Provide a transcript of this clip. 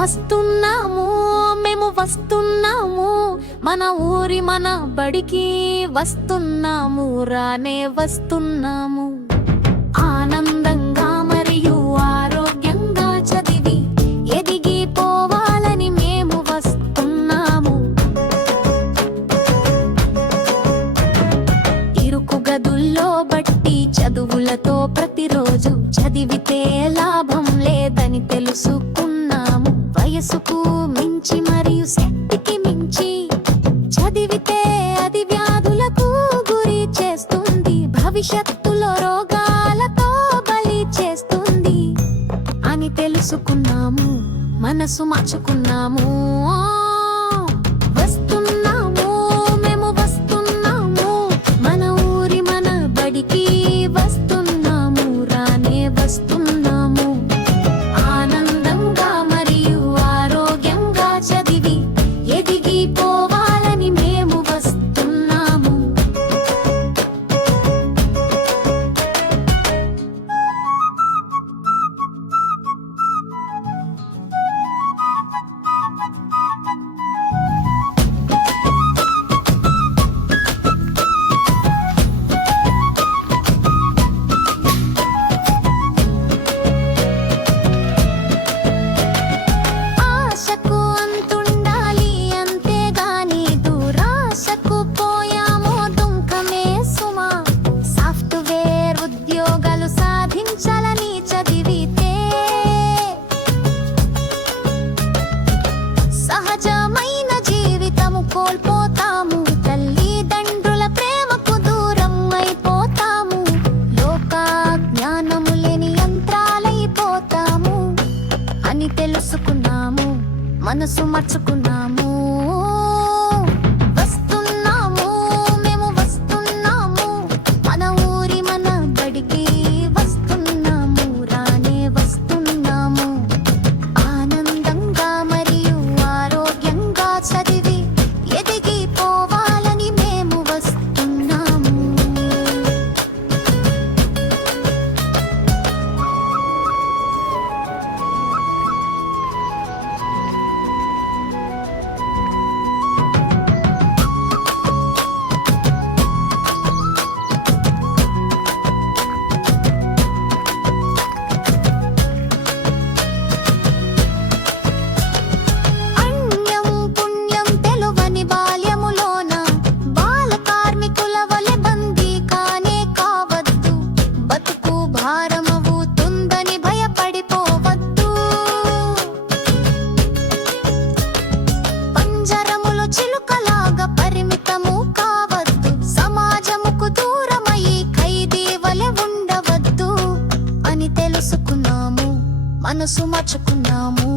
వస్తున్నాము మేము వస్తున్నాము, మన ఊరి మన బడికి వస్తున్నాము, రానే వస్తున్నాము. ఆనందంగా మరియు ఆరోగ్యంగా చదివి ఎదిగిపోవాలని మేము వస్తున్నాము. ఇరుకు గదుల్లో బట్టి చదువులతో ప్రతిరోజు చదివితే లాభం లేదని తెలుసుకున్నాము. వయసుకు మించి మరియు శక్తికి మించి చదివితే అది వ్యాధులకు గురి చేస్తుంది, భవిష్యత్తులో రోగాలతో బలి చేస్తుంది అని తెలుసుకున్నాము. మనసు మార్చుకున్నాము. వస్తున్నాము మేము వస్తున్నాము, మన ఊరి మన బడికి వస్తున్నాము, రానే వస్తున్నాము. ఆనందంగా మరియు ఆరోగ్యంగా చదివి ఎదిగిపోవాలని మేము వస్తున్నాము. ఆశకు అంతుండాలి అంతేగాని దురాశకు పోయామో దుంకమే సుమా. సాఫ్ట్వేర్ ఉద్యోగాలు సాధించాలని చదివితే సహజమైన జీవితము కోల్పోతాము, తల్లిదండ్రుల ప్రేమకు దూరం అయిపోతాము, లోక జ్ఞానము లేని యంత్రాలైపోతాము అని తెలుసుకున్నాము. మనసు మార్చుకున్నాము. వస్తున్నాము మేము వస్తున్నాము, మన ఊరి మన బడికి వస్తున్నాము, రానే వస్తున్నాము. ఆనందంగా మరియు ఆరోగ్యంగా చదివి ఎదిగిపోవాలని మేము వస్తున్నాము. అన్యం పుణ్యం తెలువని బాల్యములోన బాల కార్మికుల వలె బందీ కానే కావద్దు, బతుకు భారమవుతుందని భయపడిపోవద్దు. పంజరములో చిలుకలాగా పరిమితము కావద్దు, సమాజముకు దూరమై ఖైదీ వలె ఉండవద్దు అని తెలుసుకున్నాము. మనసు మార్చుకున్నాము.